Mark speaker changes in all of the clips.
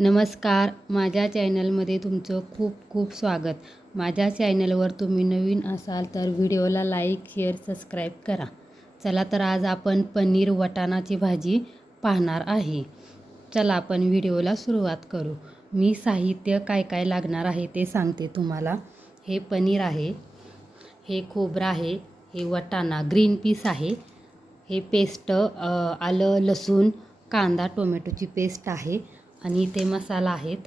Speaker 1: नमस्कार. माझ्या चॅनलमध्ये तुमचं खूप खूप स्वागत. माझ्या चॅनलवर तुम्ही नवीन असाल तर व्हिडिओला लाईक शेअर सबस्क्राईब करा. चला तर आज आपण पनीर वटाणाची भाजी पाहणार आहे. चला आपण व्हिडिओला सुरुवात करू. मी साहित्य काय काय लागणार आहे ते सांगते तुम्हाला. हे पनीर आहे हे खोबरं आहे हे वटाणा ग्रीन पीस आहे. हे पेस्ट आलं लसूण कांदा टोमॅटोची पेस्ट आहे. आणि इथे मसाला आहेत.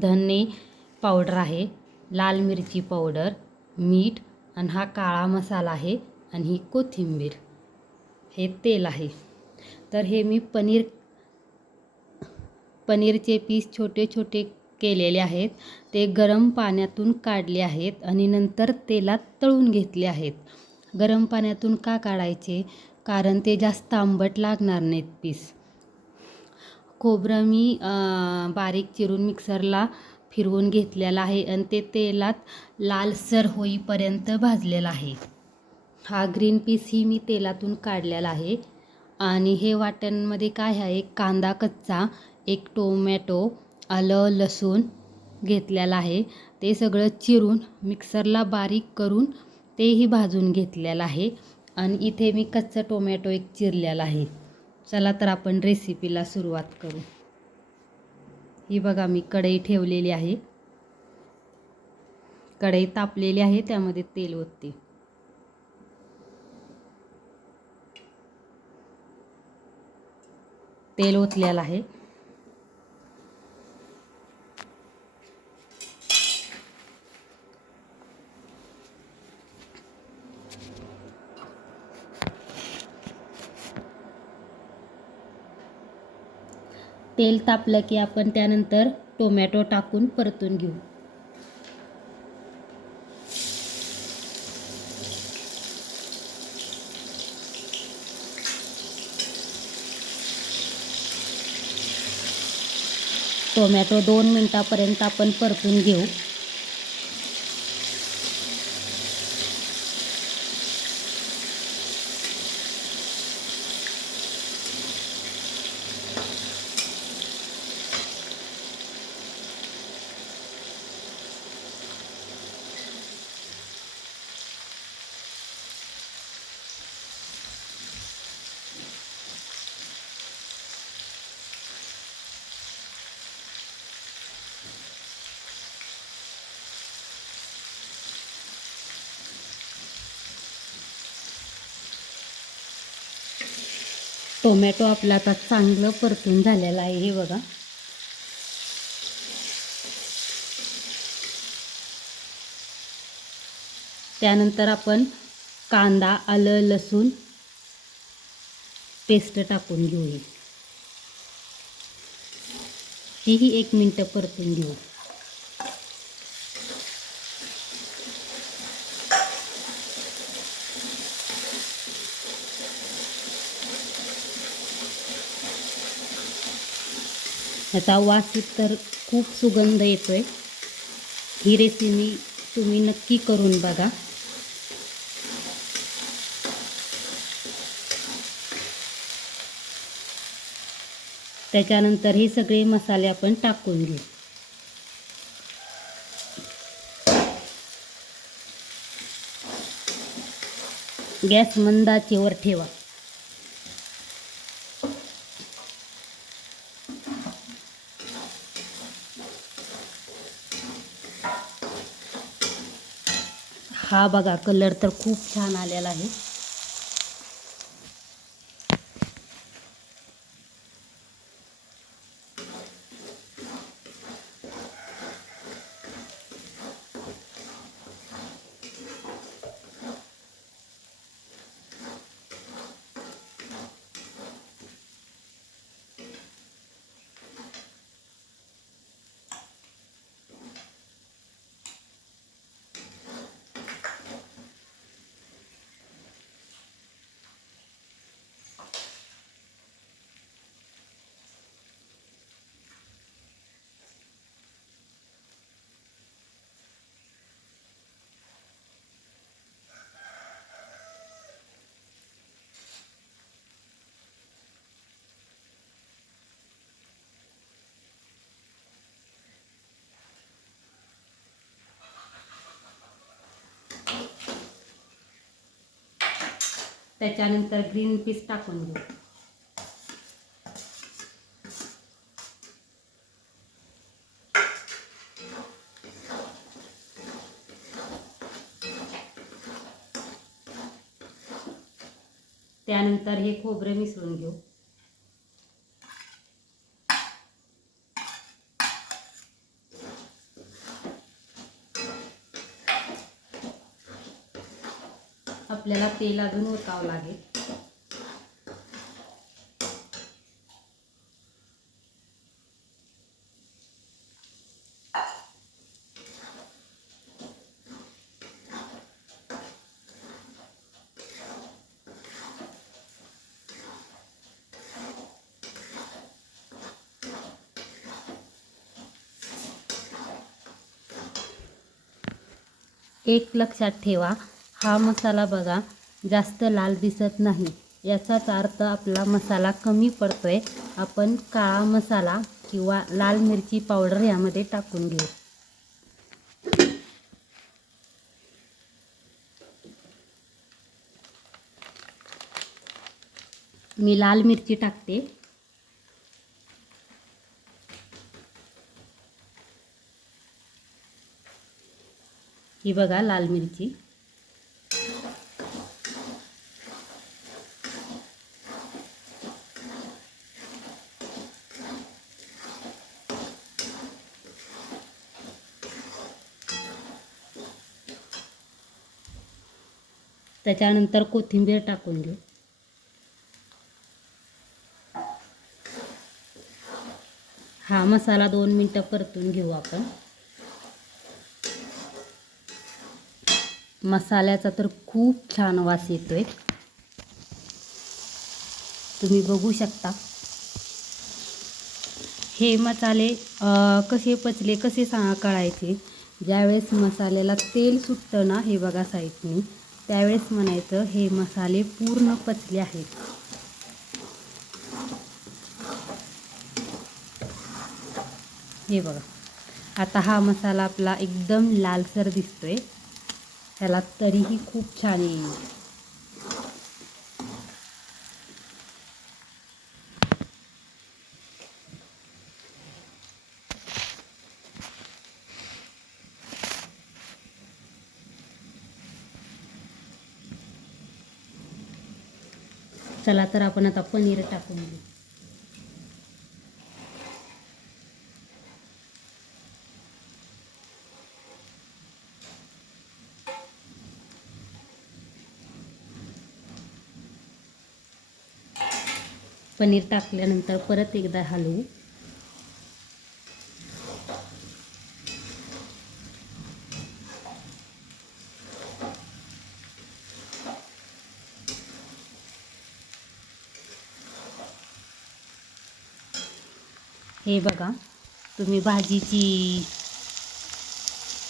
Speaker 1: धने पावडर आहे लाल मिरची पावडर मीठ आणि हा काळा मसाला आहे आणि ही कोथिंबीर. हे तेल आहे. तर हे मी पनीर पनीरचे पीस छोटे छोटे केलेले आहेत. ते गरम पाण्यातून काढले आहेत आणि नंतर तेलात तळून घेतले आहेत. गरम पाण्यातून का काढायचे? कारण ते जास्त आंबट लागणार नाहीत पीस. खोबरं मी बारीक चिरून मिक्सरला फिरवून घेतलेलं आहे आणि ते तेलात लालसर होईपर्यंत भाजलेलं आहे. हा ग्रीन पीस ही मी तेलातून काढलेला आहे. आणि हे वाटणमध्ये काय आहे? एक कांदा कच्चा एक टोमॅटो आलं लसूण घेतलेला आहे. ते सगळं चिरून मिक्सरला बारीक करून तेही भाजून घेतलेलं आहे. आणि इथे मी कच्चा टोमॅटो एक चिरलेला आहे. चला तर आपण रेसिपीला सुरुवात करू. ही बघा मी कढई ठेवलेली आहे. कढई तापलेली आहे त्यामध्ये तेल ओतते. तेल ओतलेलं आहे. तेल तापलं की आपण त्यानंतर टोमॅटो टाकून परतून घेऊ. टोमॅटो दोन मिनटापर्यंत आपण परतून घेऊ. टोमॅटो आपला आता चांगलं परतून झालेलं आहे हे बघा. त्यानंतर आपण कांदा आलं लसूण पेस्ट टाकून घेऊया. हेही एक मिनटं परतून घेऊ. ह्याचा वास तर खूप सुगंध येतो आहे ही रेसिपी तुम्ही नक्की करून बघा. त्याच्यानंतर हे सगळे मसाले आपण टाकून घेऊ. गॅस मंदाचेवर ठेवा. हा बघा कलर तर खूप छान आलेला आहे. त्याच्यानंतर ग्रीन पीस टाकून घेऊ. त्यानंतर हे खोबरं मिसळून घेऊ. तेल अजून ओतावं लागेल. एक लक्षात ठेवा हा मसाला बघा. जास्त लाल दिसत नाही. याचाच अर्थ आपला मसाला कमी पडतो आहे आपण काळा मसाला किंवा लाल मिरची पावडर यामध्ये टाकून घेऊ. मी लाल मिरची टाकते. ही बघा लाल मिरची. त्याच्यानंतर कोथिंबीर टाकून घेऊ. हा मसाला दोन मिनटं परतून घेऊ आपण. मसाल्याचा तर खूप छान वास येतोय. तुम्ही बघू शकता. हे मसाले कसे पचले कसे सा कळायचे ज्यावेळेस मसाल्याला तेल सुटतं ना हे बघा साईडनी. त्यावेळेस म्हणायचं हे मसाले पूर्ण पचले आहेत. हे बघा. आता हा मसाला आपला एकदम लालसर दिसतोय. त्याला तरीही खूप छान येईल. चला तर आपण आता पनीर टाकून घेऊ पनीर टाकल्यानंतर परत एकदा हलवू. हे बघा तुम्ही भाजीची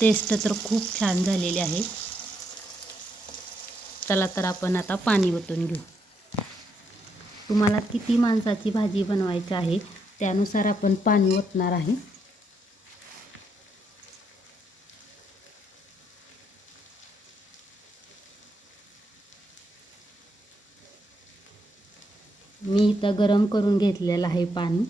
Speaker 1: टेस्ट तर खूप छान झालेली आहे. चला तर आपण आता पाणी ओतून घेऊ. तुम्हाला किती माणसाची भाजी बनवायची आहे त्यानुसार आपण पाणी ओतणार आहे. मी इथं गरम करून घेतलेलं आहे पाणी.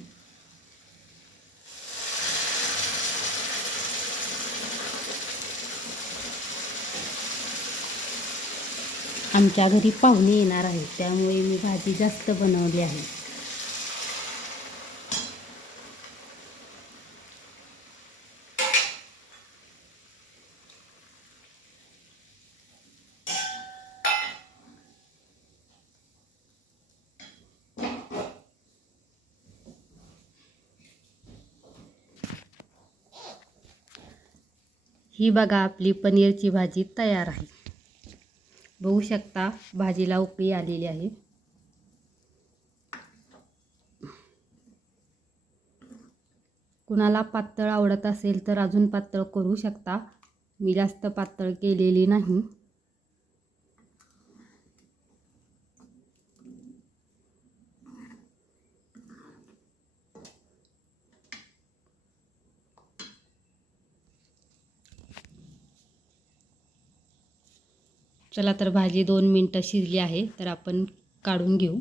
Speaker 1: आमच्या घरी पाहुणे येणार आहेत त्यामुळे मी भाजी जास्त बनवली आहे. ही बघा आपली पनीरची भाजी तयार आहे. बघू शकता भाजीला उकळी आलेली आहे. कुणाला पातळ आवडत असेल तर अजून पातळ करू शकता. मी जास्त पातळ केलेली नाही. चला तर भाजी दोन मिनटं शिजली आहे तर आपण काढून घेऊ.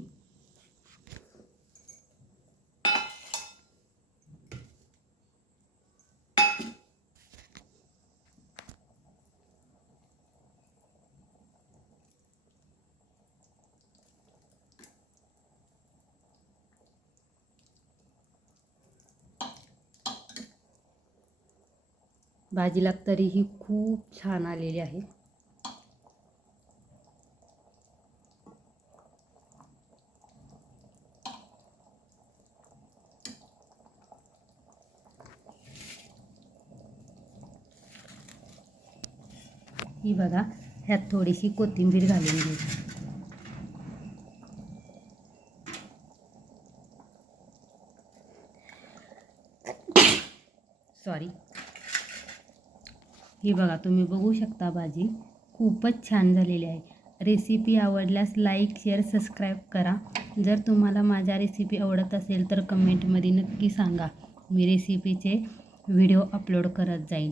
Speaker 1: भाजीला तरीही खूप छान आलेली आहे. ही बघा ह्यात थोडीशी कोथिंबीर घालून घेऊ. सॉरी ही बघा तुम्ही बघू शकता भाजी खूपच छान झालेली आहे. रेसिपी आवडल्यास लाईक शेअर सबस्क्राईब करा. जर तुम्हाला माझ्या रेसिपी आवडत असेल तर कमेंटमध्ये नक्की सांगा. मी रेसिपीचे व्हिडिओ अपलोड करत जाईन.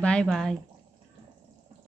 Speaker 1: Bye bye